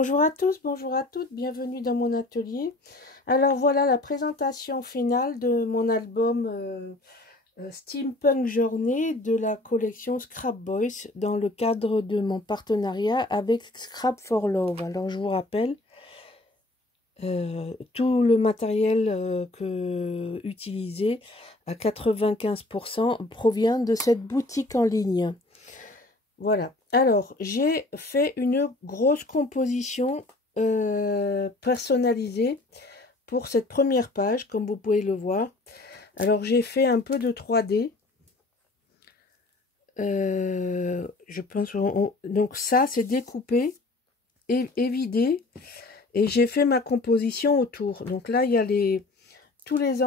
Bonjour à tous, bonjour à toutes, bienvenue dans mon atelier. Alors voilà la présentation finale de mon album Steampunk Journée de la collection Scrap Boys dans le cadre de mon partenariat avec Scrap for Love. Alors je vous rappelle, tout le matériel utilisé à 95% provient de cette boutique en ligne. Voilà. Alors, j'ai fait une grosse composition personnalisée pour cette première page, comme vous pouvez le voir. Alors, j'ai fait un peu de 3D. Je pense donc ça, c'est découpé et vidé. Et j'ai fait ma composition autour. Donc là, il y a tous les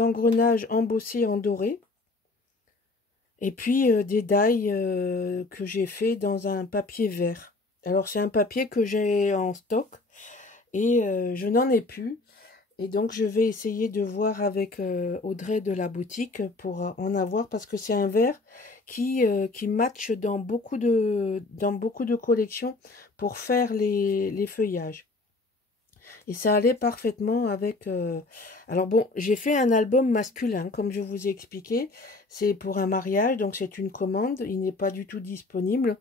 engrenages embossés en doré. Et puis des die que j'ai fait dans un papier vert. Alors c'est un papier que j'ai en stock et je n'en ai plus. Et donc je vais essayer de voir avec Audrey de la boutique pour en avoir parce que c'est un vert qui match dans beaucoup de collections pour faire les feuillages. Et ça allait parfaitement avec... Alors bon, j'ai fait un album masculin, comme je vous ai expliqué. C'est pour un mariage, donc c'est une commande. Il n'est pas du tout disponible.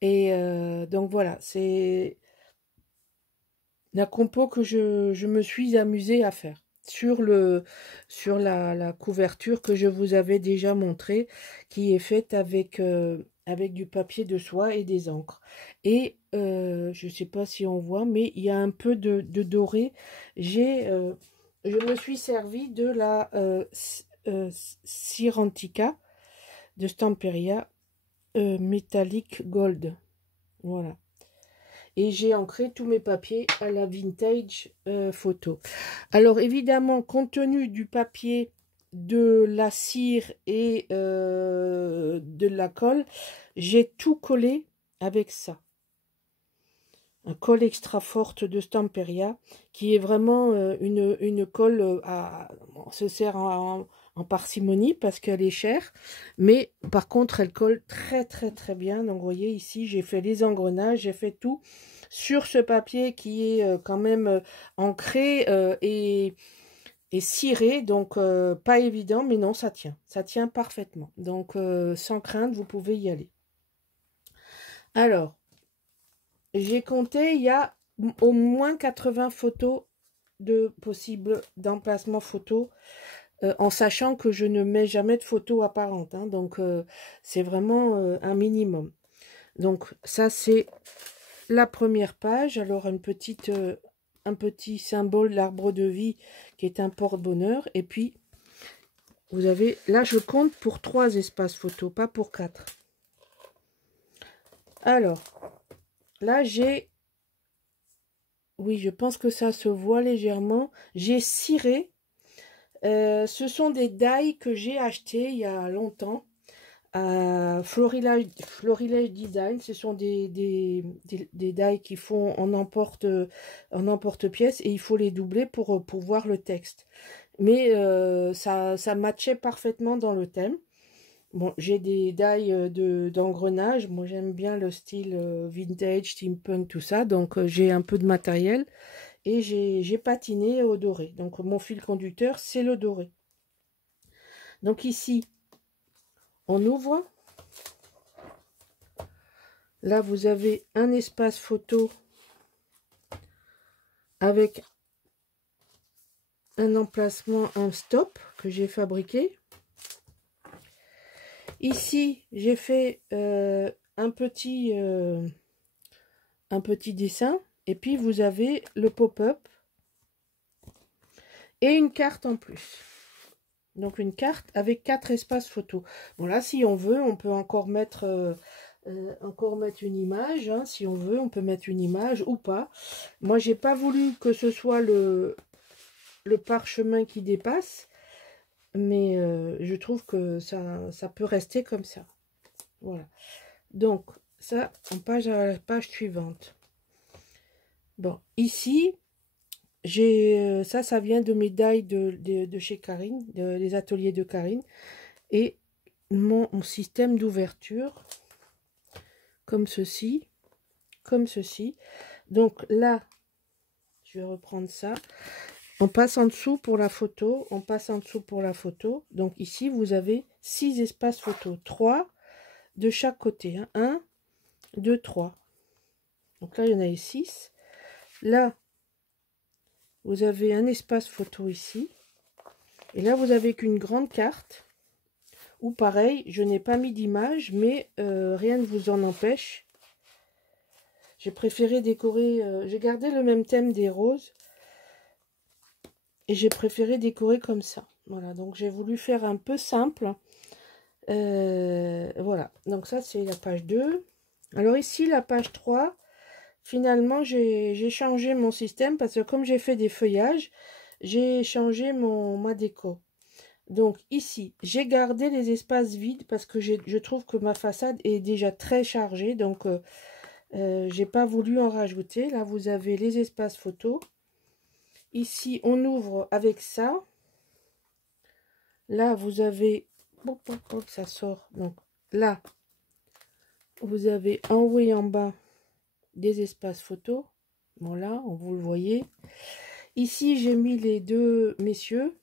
Et donc voilà, c'est la compo que je me suis amusée à faire. Sur la couverture que je vous avais déjà montrée, qui est faite avec du papier de soie et des encres. Et je ne sais pas si on voit, mais il y a un peu de doré. Je me suis servi de la Sirantica de Stamperia Metallic Gold. Voilà. Et j'ai ancré tous mes papiers à la vintage photo. Alors évidemment, compte tenu du papier, de la cire et de la colle, j'ai tout collé avec ça. Un colle extra forte de Stamperia, qui est vraiment une colle on se sert en parcimonie parce qu'elle est chère, mais par contre elle colle très très très bien. Donc vous voyez ici, j'ai fait les engrenages, j'ai fait tout sur ce papier qui est quand même ancré et ciré, donc pas évident, mais non, ça tient parfaitement. Donc sans crainte, vous pouvez y aller. Alors, j'ai compté, il y a au moins 80 photos de possibles d'emplacement photo, en sachant que je ne mets jamais de photos apparentes, hein, donc c'est vraiment un minimum. Donc ça c'est la première page. Alors un petit symbole, l'arbre de vie qui est un porte-bonheur, et puis vous avez, là je compte pour 3 espaces photos, pas pour 4. Alors là j'ai, oui, je pense que ça se voit légèrement, j'ai ciré. Ce sont des die que j'ai achetés il y a longtemps à Florilège Design. Ce sont des die qui font en emporte-pièce et il faut les doubler pour voir le texte. Mais ça matchait parfaitement dans le thème. Bon, j'ai des die d'engrenage. Moi, j'aime bien le style vintage, steampunk, tout ça. Donc, j'ai un peu de matériel. Et j'ai patiné au doré. Donc, mon fil conducteur, c'est le doré. Donc, ici, on ouvre. Là, vous avez un espace photo avec un emplacement, un stop que j'ai fabriqué. Ici, j'ai fait un petit dessin. Et puis, vous avez le pop-up et une carte en plus. Donc, une carte avec 4 espaces photo. Bon, là, si on veut, on peut encore mettre une image. Hein. Si on veut, on peut mettre une image ou pas. Moi, j'ai pas voulu que ce soit le parchemin qui dépasse. Mais je trouve que ça peut rester comme ça. Voilà. Donc, ça, on passe à la page suivante. Bon, ici, j'ai ça vient de mes die de chez Karine, des ateliers de Karine. Et mon système d'ouverture, comme ceci. Donc là, je vais reprendre ça. On passe en dessous pour la photo. On passe en dessous pour la photo. Donc ici, vous avez 6 espaces photo. 3 de chaque côté. Hein. 1, 2, 3. Donc là, il y en a 6. Là, vous avez un espace photo ici. Et là, vous avez qu'une grande carte. Ou pareil, je n'ai pas mis d'image, mais rien ne vous en empêche. J'ai préféré décorer, j'ai gardé le même thème des roses. Et j'ai préféré décorer comme ça. Voilà, donc j'ai voulu faire un peu simple. Voilà, donc ça c'est la page 2. Alors ici, la page 3, finalement j'ai changé mon système parce que comme j'ai fait des feuillages, j'ai changé ma déco. Donc ici, j'ai gardé les espaces vides parce que je trouve que ma façade est déjà très chargée. Donc j'ai pas voulu en rajouter. Là, vous avez les espaces photos. Ici, on ouvre avec ça. Là, vous avez... ça sort. Donc là, vous avez en haut et en bas des espaces photos. Voilà, vous le voyez. Ici, j'ai mis les deux messieurs.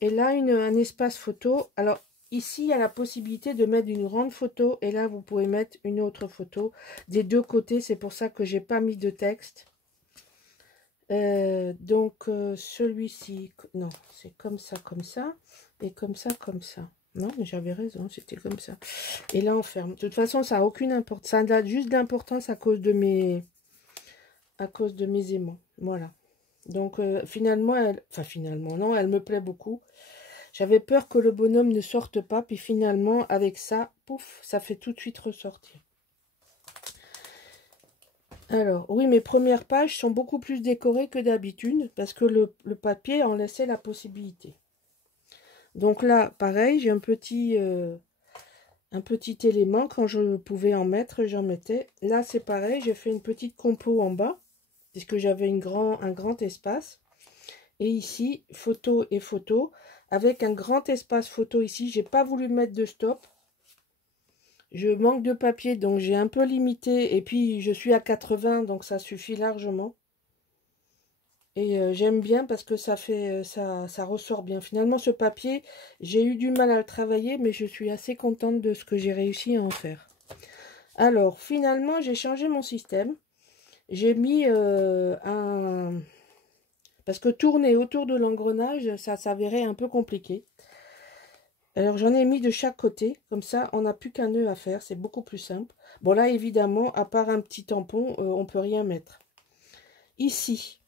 Et là, un espace photo. Alors, ici, il y a la possibilité de mettre une grande photo. Et là, vous pouvez mettre une autre photo des deux côtés. C'est pour ça que j'ai pas mis de texte. Donc, celui-ci, non, c'est comme ça, et comme ça, comme ça. Non, mais j'avais raison, c'était comme ça. Et là, on ferme. De toute façon, ça n'a aucune importance. Ça a juste d'importance à cause de mes aimants. Voilà. Donc, finalement, finalement, non, elle me plaît beaucoup. J'avais peur que le bonhomme ne sorte pas, puis finalement, avec ça, pouf, ça fait tout de suite ressortir. Alors, oui, mes premières pages sont beaucoup plus décorées que d'habitude, parce que le papier en laissait la possibilité. Donc là, pareil, j'ai un petit élément. Quand je pouvais en mettre, j'en mettais. Là, c'est pareil, j'ai fait une petite compo en bas, puisque j'avais un grand espace. Et ici, photo et photo, avec un grand espace photo ici. J'ai pas voulu mettre de stop. Je manque de papier, donc j'ai un peu limité. Et puis, je suis à 80, donc ça suffit largement. Et j'aime bien parce que ça ressort bien. Finalement, ce papier, j'ai eu du mal à le travailler, mais je suis assez contente de ce que j'ai réussi à en faire. Alors, finalement, j'ai changé mon système. J'ai mis parce que tourner autour de l'engrenage, ça s'avérait un peu compliqué. Alors, j'en ai mis de chaque côté. Comme ça, on n'a plus qu'un nœud à faire. C'est beaucoup plus simple. Bon, là, évidemment, à part un petit tampon, on ne peut rien mettre. Ici,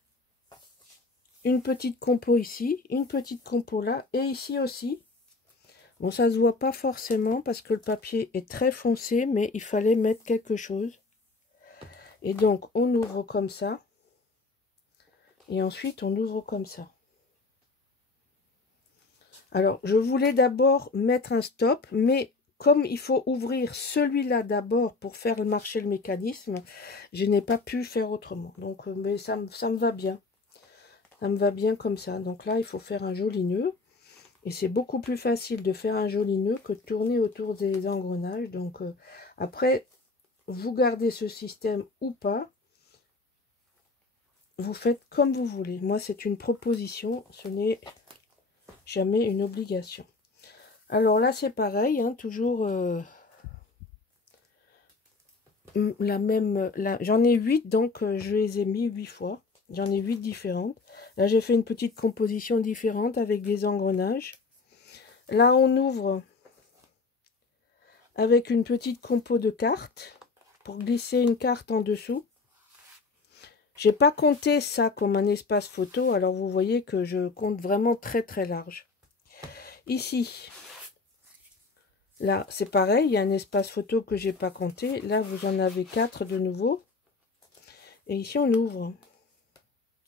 une petite compo ici, une petite compo là, et ici aussi. Bon, ça ne se voit pas forcément parce que le papier est très foncé, mais il fallait mettre quelque chose. Et donc, on ouvre comme ça. Et ensuite, on ouvre comme ça. Alors, je voulais d'abord mettre un stop, mais comme il faut ouvrir celui-là d'abord pour faire marcher le mécanisme, je n'ai pas pu faire autrement. Donc, mais ça me va bien. Ça me va bien comme ça. Donc là, il faut faire un joli nœud. Et c'est beaucoup plus facile de faire un joli nœud que de tourner autour des engrenages. Donc après, vous gardez ce système ou pas. Vous faites comme vous voulez. Moi, c'est une proposition. Ce n'est jamais une obligation. Alors là, c'est pareil. Hein, toujours la même... J'en ai 8, donc je les ai mis 8 fois. J'en ai 8 différentes. Là, j'ai fait une petite composition différente avec des engrenages. Là, on ouvre avec une petite compo de cartes pour glisser une carte en dessous. J'ai pas compté ça comme un espace photo, alors vous voyez que je compte vraiment très très large. Ici, là, c'est pareil, il y a un espace photo que j'ai pas compté. Là, vous en avez 4 de nouveau. Et ici, on ouvre.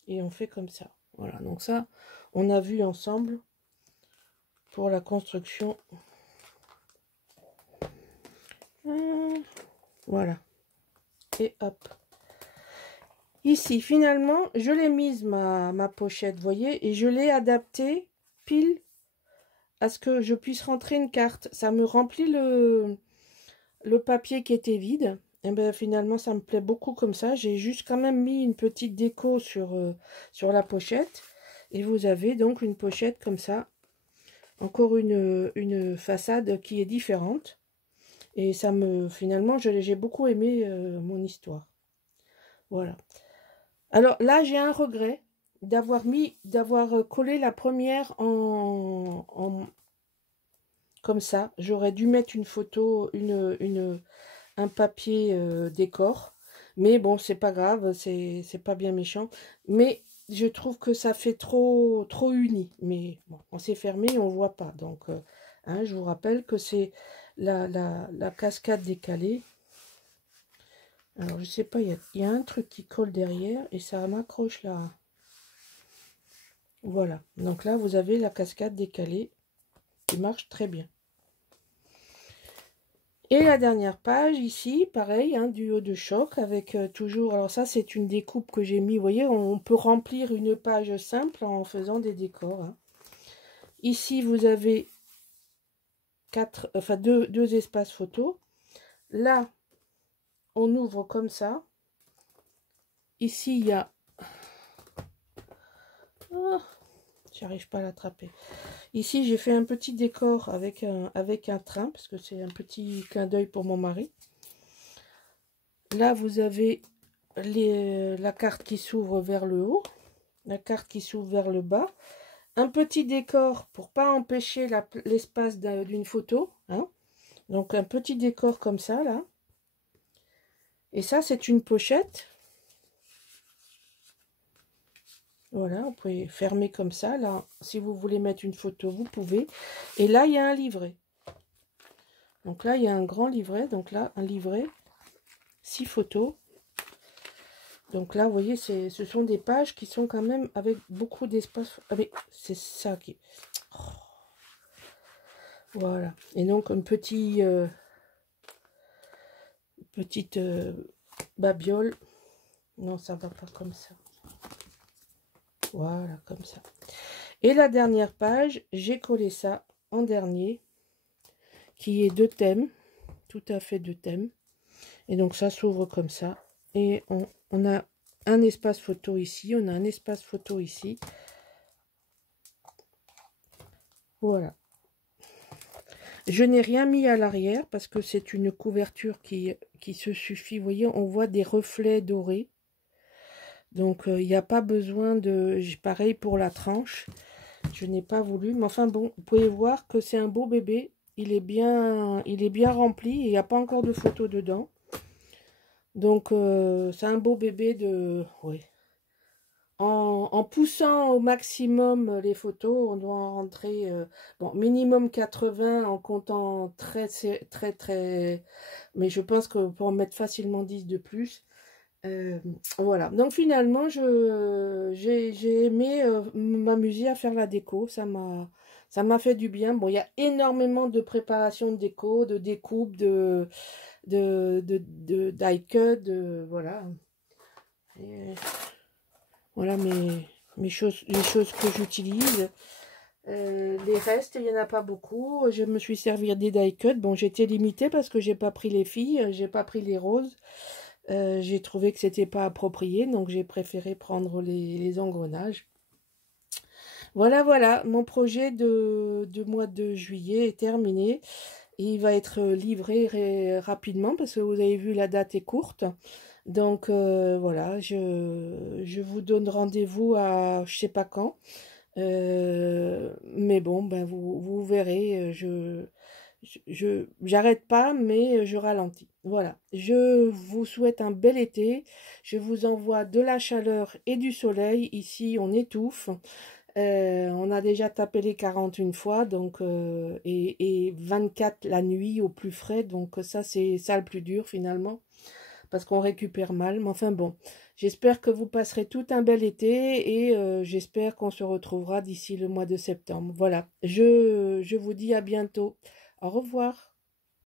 Et on fait comme ça. Voilà, donc ça, on a vu ensemble pour la construction. Voilà. Et hop. Ici, finalement, je l'ai mise ma pochette, vous voyez, et je l'ai adaptée pile à ce que je puisse rentrer une carte. Ça me remplit le papier qui était vide. Et ben finalement, ça me plaît beaucoup comme ça. J'ai juste quand même mis une petite déco sur la pochette. Et vous avez donc une pochette comme ça. Encore une façade qui est différente. Et ça me, finalement, j'ai beaucoup aimé mon histoire. Voilà. Alors là, j'ai un regret d'avoir collé la première comme ça. J'aurais dû mettre une photo, un papier décor. Mais bon, c'est pas grave, c'est pas bien méchant. Mais je trouve que ça fait trop uni. Mais bon, on s'est fermé, on voit pas. Donc, hein, je vous rappelle que c'est la cascade décalée. Alors, je sais pas, il y a un truc qui colle derrière et ça m'accroche là. Voilà. Donc là, vous avez la cascade décalée qui marche très bien. Et la dernière page, ici, pareil, hein, duo de choc avec toujours... Alors ça, c'est une découpe que j'ai mis. Vous voyez, on peut remplir une page simple en faisant des décors. Hein. Ici, vous avez deux espaces photos. Là, on ouvre comme ça. Ici, il y a... Oh, j'arrive pas à l'attraper. Ici, j'ai fait un petit décor avec un train, parce que c'est un petit clin d'œil pour mon mari. Là, vous avez la carte qui s'ouvre vers le haut, la carte qui s'ouvre vers le bas. Un petit décor pour pas empêcher l'espace d'une photo. Hein. Donc, un petit décor comme ça, là. Et ça, c'est une pochette. Voilà, vous pouvez fermer comme ça. Là, si vous voulez mettre une photo, vous pouvez. Et là, il y a un livret. Donc là, il y a un grand livret. Donc là, un livret, 6 photos. Donc là, vous voyez, ce sont des pages qui sont quand même avec beaucoup d'espace. Ah, mais c'est ça qui... Oh. Voilà. Et donc, une petite babiole. Non, ça va pas comme ça. Voilà, comme ça. Et la dernière page, j'ai collé ça en dernier, qui est de thème, tout à fait de thème. Et donc ça s'ouvre comme ça. Et on a un espace photo ici, on a un espace photo ici. Voilà. Je n'ai rien mis à l'arrière parce que c'est une couverture qui se suffit. Vous voyez, on voit des reflets dorés. Donc, il n'y a pas besoin de... Pareil pour la tranche. Je n'ai pas voulu. Mais enfin, bon, vous pouvez voir que c'est un beau bébé. Il est bien rempli. Il n'y a pas encore de photos dedans. Donc, c'est un beau bébé de... Oui. En poussant au maximum les photos, on doit en rentrer... bon, minimum 80 en comptant très... Mais je pense que pour en mettre facilement 10 de plus... voilà, donc finalement j'ai aimé m'amuser à faire la déco, ça m'a fait du bien. Bon, il y a énormément de préparation de déco, de découpe, die cut, voilà. Et, voilà les choses que j'utilise. Les restes, il n'y en a pas beaucoup. Je me suis servi des die cut. Bon, j'étais limitée parce que j'ai pas pris les filles, j'ai pas pris les roses. J'ai trouvé que c'était pas approprié, donc j'ai préféré prendre les engrenages. Voilà, voilà, mon projet de mois de juillet est terminé. Il va être livré rapidement parce que vous avez vu, la date est courte. Donc voilà, je vous donne rendez-vous à je sais pas quand. Mais bon, ben vous verrez, j'arrête pas, mais je ralentis. Voilà, je vous souhaite un bel été. Je vous envoie de la chaleur et du soleil. Ici, on étouffe. On a déjà tapé les 40 une fois, donc et 24 la nuit au plus frais. Donc ça, c'est ça le plus dur finalement, parce qu'on récupère mal. Mais enfin bon, j'espère que vous passerez tout un bel été et j'espère qu'on se retrouvera d'ici le mois de septembre. Voilà, je vous dis à bientôt. Au revoir.